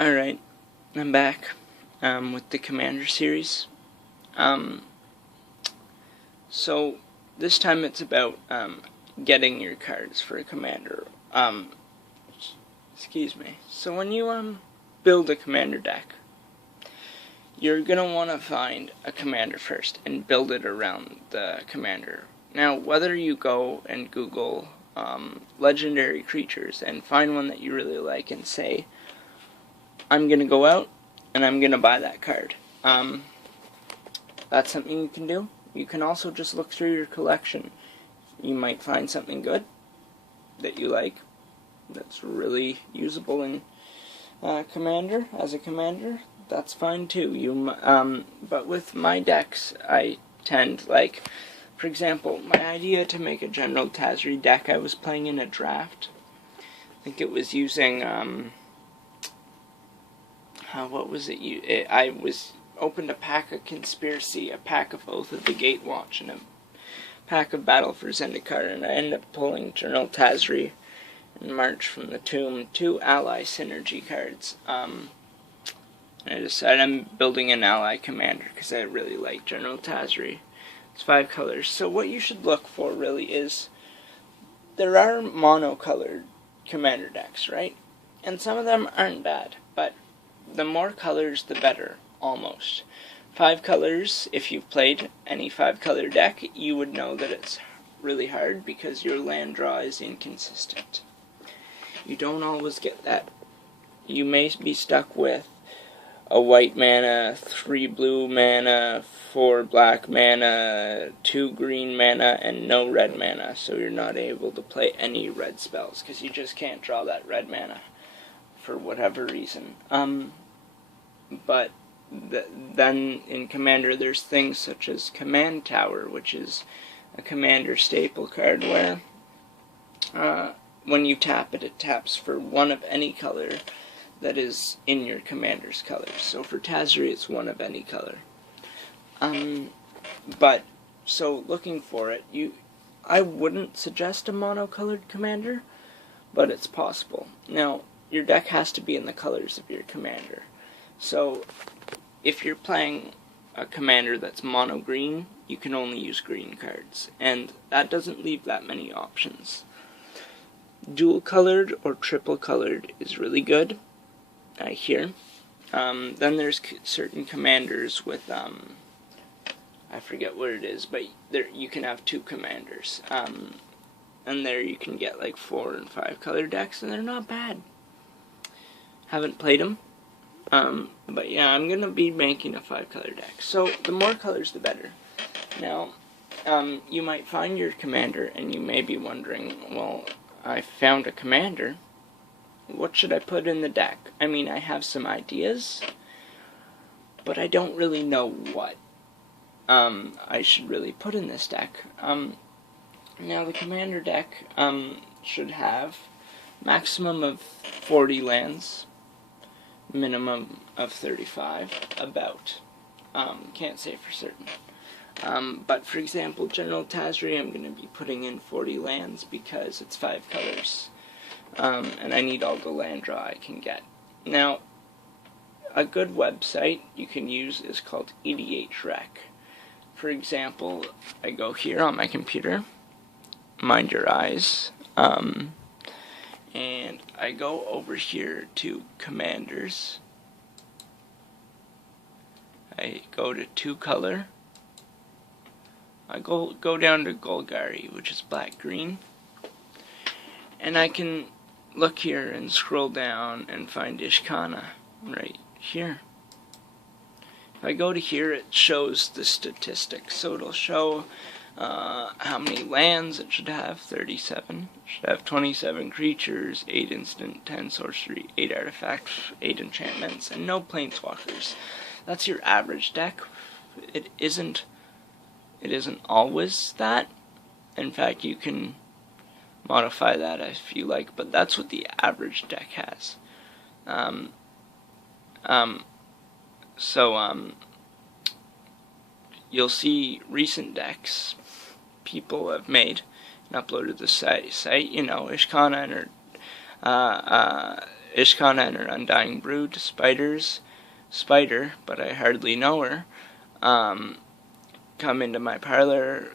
Alright, I'm back with the Commander series. So this time it's about getting your cards for a Commander. Excuse me. So when you build a Commander deck, you're going to want to find a Commander first and build it around the Commander. Now, whether you go and Google legendary creatures and find one that you really like and say, I'm going to go out and I'm going to buy that card. That's something you can do. You can also just look through your collection. You might find something good that you like that's really usable in Commander, as a Commander. That's fine too. But with my decks, I tend, like, for example, my idea to make a General Tazri deck, I was playing in a draft. I think it was using, what was it? I opened a pack of Conspiracy, a pack of Oath of the Gatewatch, and a pack of Battle for Zendikar, and I ended up pulling General Tazri and March from the Tomb, 2 ally synergy cards. I decided I'm building an ally commander because I really like General Tazri. It's 5 colors. So what you should look for really is, there are mono-colored commander decks, right? And some of them aren't bad, but the more colors the better, almost. 5 colors, if you've played any 5-color deck, you would know that it's really hard because your land draw is inconsistent. You don't always get that. You may be stuck with a white mana, 3 blue mana, 4 black mana, 2 green mana, and no red mana, so you're not able to play any red spells because you just can't draw that red mana for whatever reason. But then in Commander there's things such as Command Tower, which is a Commander staple card where when you tap it, it taps for 1 of any color that is in your Commander's colors. So for Tazri it's 1 of any color. So looking for it, I wouldn't suggest a monocolored Commander, but it's possible. Now, your deck has to be in the colors of your Commander. So if you're playing a Commander that's mono green, you can only use green cards, and that doesn't leave that many options. Dual colored or triple colored is really good, I hear. Then there's certain Commanders with, I forget what it is, but there you can have 2 Commanders. And there you can get like 4 and 5 color decks, and they're not bad. Haven't played them. But yeah, I'm going to be making a 5-color deck. So the more colors, the better. Now, you might find your Commander, and you may be wondering, well, I found a Commander. What should I put in the deck? I mean, I have some ideas, but I don't really know what I should really put in this deck. Now, the Commander deck should have maximum of 40 lands, minimum of 35, about. Can't say for certain. But for example, General Tazri, I'm going to be putting in 40 lands because it's 5 colors. And I need all the land draw I can get. Now, a good website you can use is called EDHREC. For example, I go here on my computer, mind your eyes, and I go over here to Commanders. I go to 2 color. I go down to Golgari, which is black-green. And I can look here and scroll down and find Ishkana right here. If I go to here, it shows the statistics. So it'll show how many lands it should have, 37. It should have 27 creatures, 8 instant, 10 sorcery, 8 artifacts, 8 enchantments, and no planeswalkers. That's your average deck. It isn't always that. In fact, you can modify that if you like, but that's what the average deck has. You'll see recent decks people have made and uploaded to the site. You know, Ishkana Ishkana and her Undying Brood, Spider, but I hardly know her, come into my parlor,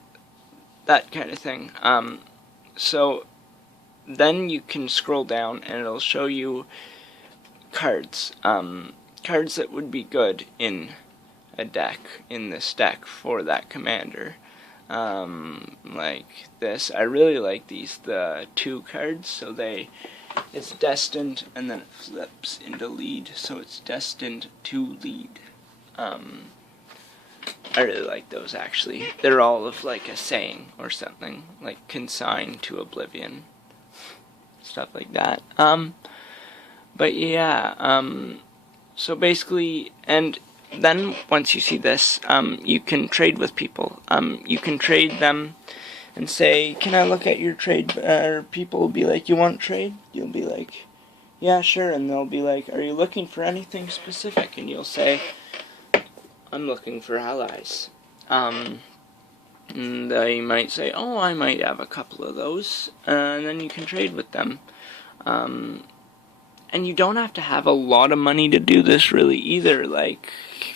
that kind of thing. So then you can scroll down and it'll show you cards, cards that would be good in a deck, in this deck for that commander. Like this. I really like these, the 2 cards, so it's destined, and then it flips into lead, so it's destined to lead. I really like those, actually. They're all of like a saying or something, like consigned to oblivion, stuff like that. But yeah, so basically, and then once you see this, you can trade with people. You can trade them and say, can I look at your trade? Or people will be like, you want to trade? You'll be like, yeah, sure. And they'll be like, are you looking for anything specific? And you'll say, I'm looking for allies. And they might say, oh, I might have a couple of those. And then you can trade with them. And you don't have to have a lot of money to do this really either. Like,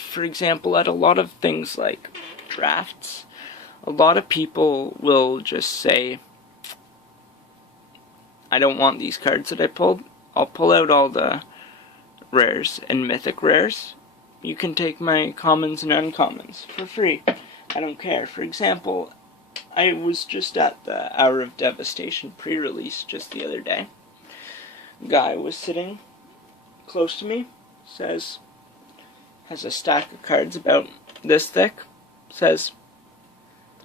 for example, at a lot of things like drafts, a lot of people will just say, I don't want these cards that I pulled. I'll pull out all the rares and mythic rares. You can take my commons and uncommons for free. I don't care. For example, I was just at the Hour of Devastation pre-release just the other day. Guy was sitting close to me, has a stack of cards about this thick, says,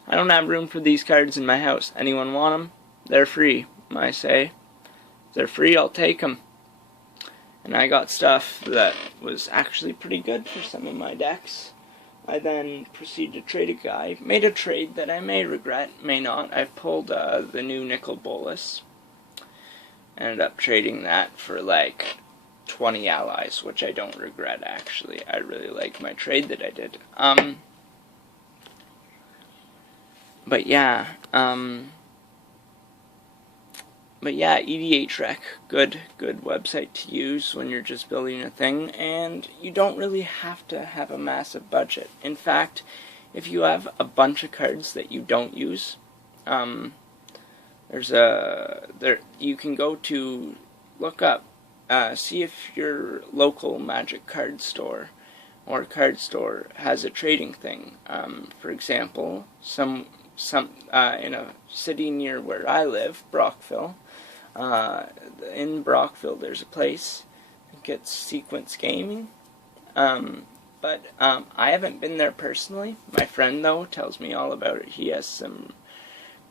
I don't have room for these cards in my house. Anyone want them? They're free. I say, if they're free, I'll take them. And I got stuff that was actually pretty good for some of my decks. I then proceeded to trade a guy. Made a trade that I may regret, may not. I pulled the new Nicol Bolas. Ended up trading that for like 20 allies, which I don't regret, actually. I really like my trade that I did. But yeah, EDHREC, good website to use when you're just building a thing, and you don't really have to have a massive budget. In fact, if you have a bunch of cards that you don't use, you can go to look up, see if your local Magic card store or card store has a trading thing. For example, some in a city near where I live, Brockville. In Brockville, there's a place that gets Sequence Gaming. But I haven't been there personally. My friend, though, tells me all about it. He has some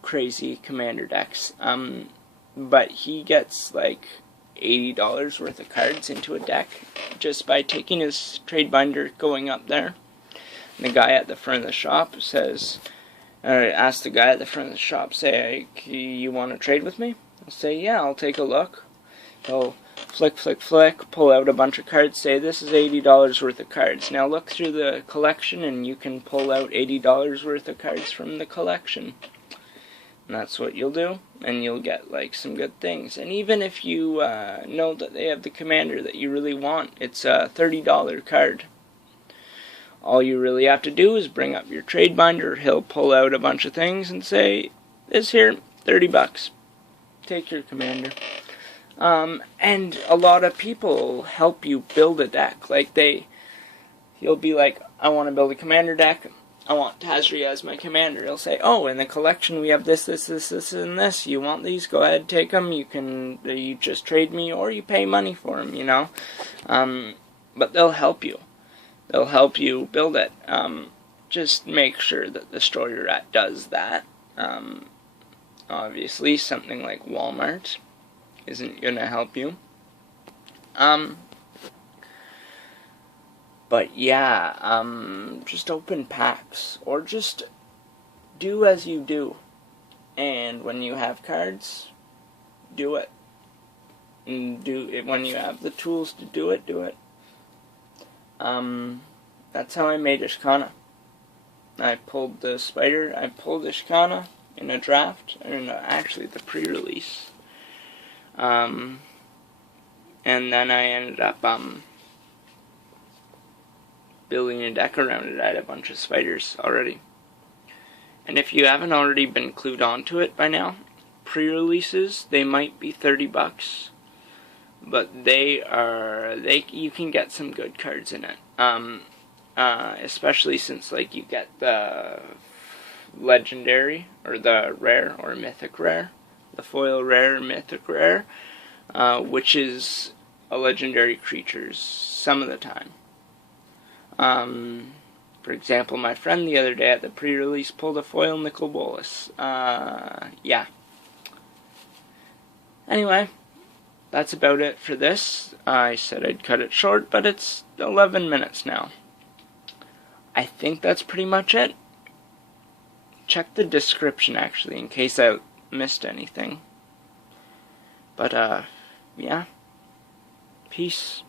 crazy commander decks. But he gets like $80 worth of cards into a deck just by taking his trade binder, going up there. And the guy at the front of the shop says, ask the guy at the front of the shop, say, you want to trade with me? I'll say, yeah, I'll take a look. He'll flick, pull out a bunch of cards, say, this is $80 worth of cards. Now look through the collection and you can pull out $80 worth of cards from the collection. And that's what you'll do, and you'll get like some good things. And even if you know that they have the commander that you really want, it's a $30 card. All you really have to do is bring up your trade binder. He'll pull out a bunch of things and say, this here, $30. Take your commander. And a lot of people help you build a deck. Like he'll be like, I want to build a commander deck. I want Tazria as my commander. He'll say, oh, in the collection we have this, and this. You want these? Go ahead, take them. You just trade me, or you pay money for them, you know. But they'll help you. They'll help you build it. Just make sure that the store you're at does that. Obviously, something like Walmart isn't going to help you. But yeah, just open packs, or just do as you do. And when you have cards, do it. And do it when you have the tools to do it, do it. That's how I made Ishkana. I pulled the spider, I pulled Ishkana in a draft, or actually the pre-release. And and then I ended up building a deck around it. I had a bunch of spiders already. And if you haven't already been clued onto it by now, pre-releases, they might be $30, but you can get some good cards in it. Especially since like you get the legendary or the rare or mythic rare, the foil rare, mythic rare, which is a legendary creature some of the time. For example, my friend the other day at the pre-release pulled a foil Nicol Bolas. Yeah. Anyway, that's about it for this. I said I'd cut it short, but it's 11 minutes now. I think that's pretty much it. Check the description, actually, in case I missed anything. But, yeah. Peace.